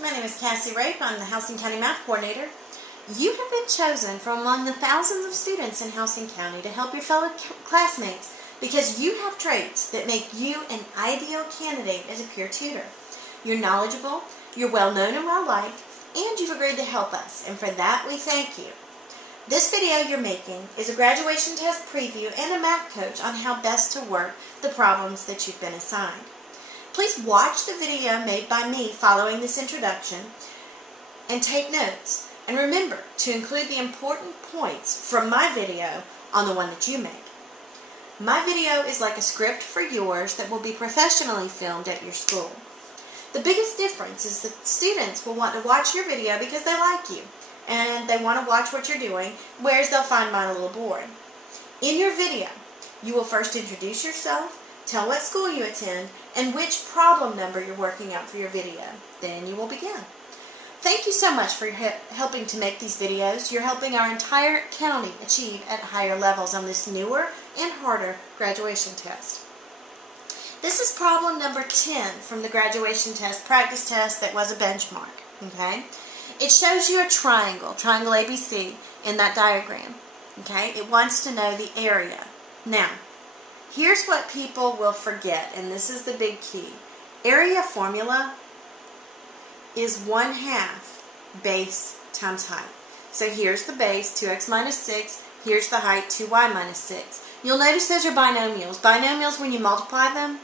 My name is Cassie Rape. I'm the Houston County Math Coordinator. You have been chosen from among the thousands of students in Houston County to help your fellow classmates because you have traits that make you an ideal candidate as a peer tutor. You're knowledgeable, you're well known and well liked, and you've agreed to help us, and for that we thank you. This video you're making is a graduation test preview and a math coach on how best to work the problems that you've been assigned. Please watch the video made by me following this introduction and take notes. And remember to include the important points from my video on the one that you make. My video is like a script for yours that will be professionally filmed at your school. The biggest difference is that students will want to watch your video because they like you and they want to watch what you're doing, whereas they'll find mine a little boring. In your video, you will first introduce yourself, tell what school you attend, and which problem number you're working out for your video. Then you will begin. Thank you so much for helping to make these videos. You're helping our entire county achieve at higher levels on this newer and harder graduation test. This is problem number 10 from the graduation test, practice test that was a benchmark. Okay? It shows you a triangle ABC, in that diagram. Okay? It wants to know the area. Now, here's what people will forget, and this is the big key. Area formula is 1/2 base times height. So here's the base, 2x minus 6. Here's the height, 2y minus 6. You'll notice those are binomials. Binomials, when you multiply them,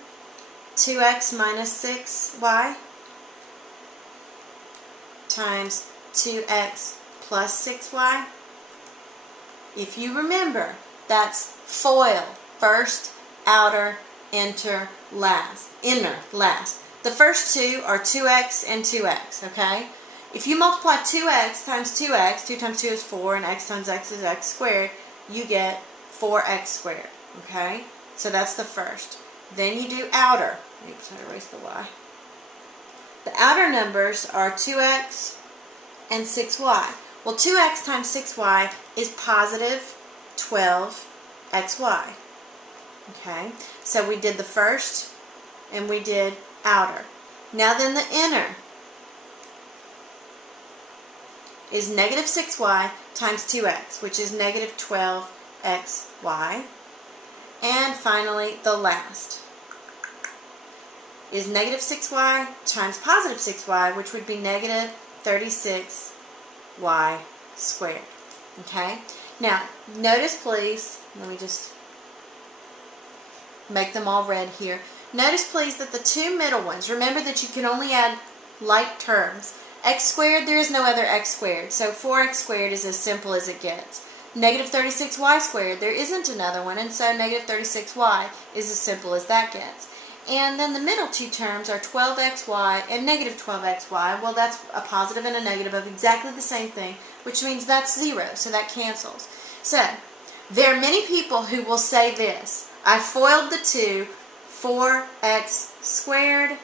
2x minus 6y times 2x plus 6y. If you remember, that's FOIL. First, outer, inner, last. The first two are 2x and 2x, okay? If you multiply 2x times 2x, 2 times 2 is 4, and x times x is x squared, you get 4x squared, okay? So that's the first. Then you do outer. Oops, I erased the y. The outer numbers are 2x and 6y. Well, 2x times 6y is positive 12xy. Okay, so we did the first and we did outer. Now then the inner is negative 6y times 2x, which is negative 12xy. And finally, the last is negative 6y times positive 6y, which would be negative 36y squared. Okay, now notice please, let me just make them all red here. Notice please that the two middle ones, remember that you can only add like terms. X squared, there is no other x squared, so 4x squared is as simple as it gets. Negative 36y squared, there isn't another one, and so negative 36y is as simple as that gets. And then the middle two terms are 12xy and negative 12xy. Well, that's a positive and a negative of exactly the same thing, which means that's 0, so that cancels. So, there are many people who will say this: I FOILed the two, 4x squared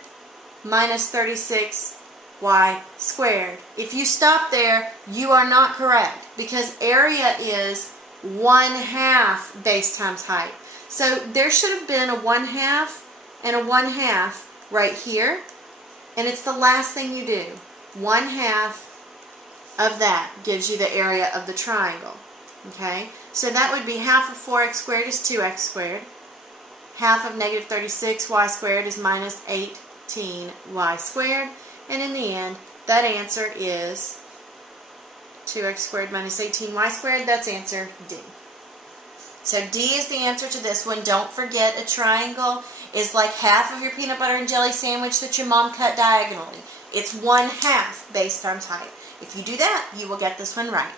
minus 36y squared. If you stop there, you are not correct, because area is 1/2 base times height. So there should have been a 1/2 and a 1/2 right here, and it's the last thing you do. 1/2 of that gives you the area of the triangle. Okay, so that would be half of 4x squared is 2x squared. Half of negative 36y squared is minus 18y squared. And in the end, that answer is 2x squared minus 18y squared. That's answer D. So D is the answer to this one. Don't forget, a triangle is like half of your peanut butter and jelly sandwich that your mom cut diagonally. It's 1/2 base times height. If you do that, you will get this one right.